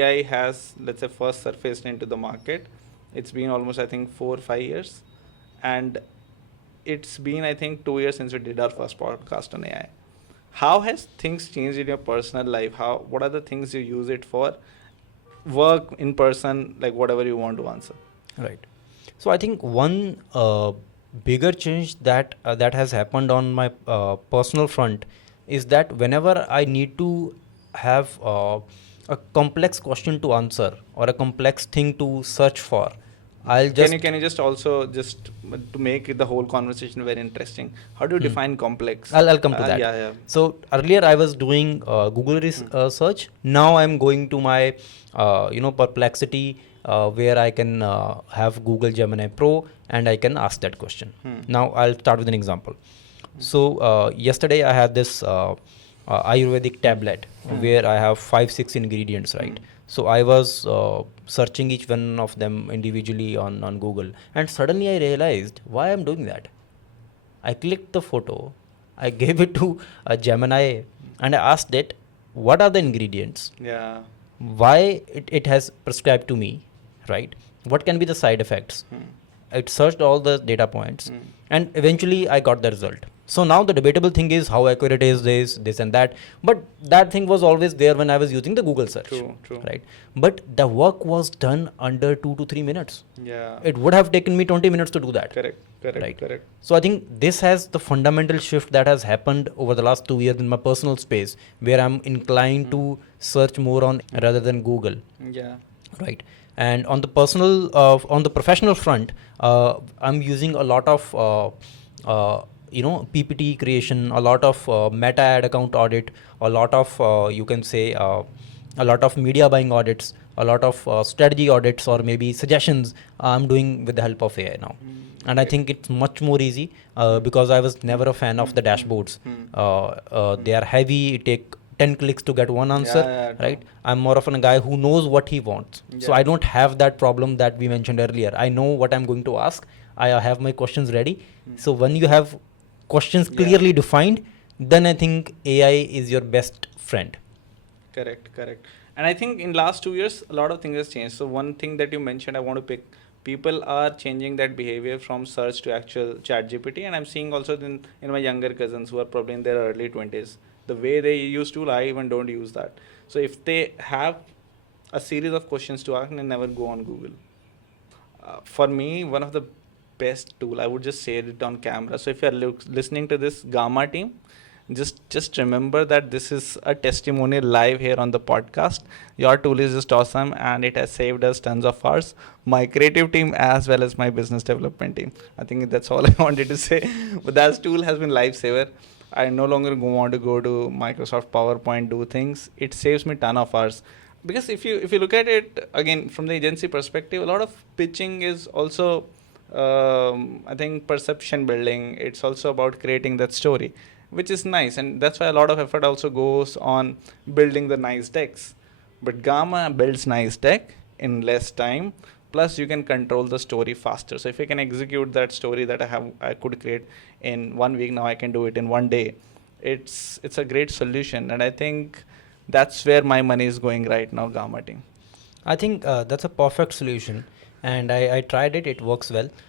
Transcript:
AI has, let's say, first surfaced into the market, it's been almost, I think, 4 or 5 years. And it's been, I think, 2 years since we did our first podcast on AI. How has things changed in your personal life? What are the things you use it for? Work, in person, like whatever you want to answer. Right. So I think one bigger change that has happened on my personal front is that whenever I need to have a complex question to answer or a complex thing to search for, I'll just Can you just also just to make the whole conversation very interesting? How do you define complex? I'll come to that. Yeah. So earlier I was doing Google search. Now I'm going to my Perplexity, where I can have Google Gemini Pro and I can ask that question. Now I'll start with an example. So yesterday I had this Ayurvedic tablet where I have 5-6 ingredients, right? So I was searching each one of them individually on Google, and suddenly I realized why I'm doing that. I clicked the photo, I gave it to a Gemini, and I asked it, what are the ingredients? Yeah. Why it has prescribed to me, right? What can be the side effects? It searched all the data points, and eventually I got the result. So now the debatable thing is how accurate is this and that. But that thing was always there when I was using the Google search. True. Right? But the work was done under 2 to 3 minutes. Yeah. It would have taken me 20 minutes to do that. Correct. So I think this has the fundamental shift that has happened over the last 2 years in my personal space, where I'm inclined to search more on rather than Google. Yeah. Right. And on the on the professional front, I'm using a lot of PPT creation, a lot of meta ad account audit, a lot of you can say a lot of media buying audits, a lot of strategy audits, or maybe suggestions I'm doing with the help of AI now. And I think it's much more easy because I was never a fan of the dashboards. They are heavy. It take 10 clicks to get one answer, right? I'm more of a guy who knows what he wants. So I don't have that problem that we mentioned earlier. I know what I'm going to ask. I have my questions ready. So when you have questions clearly defined, then I think AI is your best friend. Correct. And I think in last 2 years, a lot of things has changed. So one thing that you mentioned, I want to pick. People are changing that behavior from search to actual ChatGPT, and I'm seeing also in my younger cousins who are probably in their early 20s. The way they used to, I even don't use that. So if they have a series of questions to ask, they never go on Google. For me, one of the best tool, I would just say it on camera. So if you're listening to this, Gamma team, just remember that this is a testimonial live here on the podcast. Your tool is just awesome, and it has saved us tons of hours, my creative team as well as my business development team. I think that's all I wanted to say. But that tool has been lifesaver. I no longer want to go to Microsoft PowerPoint, do things. It saves me ton of hours. Because if you look at it again from the agency perspective, a lot of pitching is also I think perception building. It's also about creating that story, which is nice, and that's why a lot of effort also goes on building the nice decks. But Gamma builds nice deck in less time, plus you can control the story faster. So if I can execute that story that I could create in 1 week, now I can do it in 1 day. It's a great solution, and I think that's where my money is going right now, Gamma team. I think that's a perfect solution, and I tried it. It works well.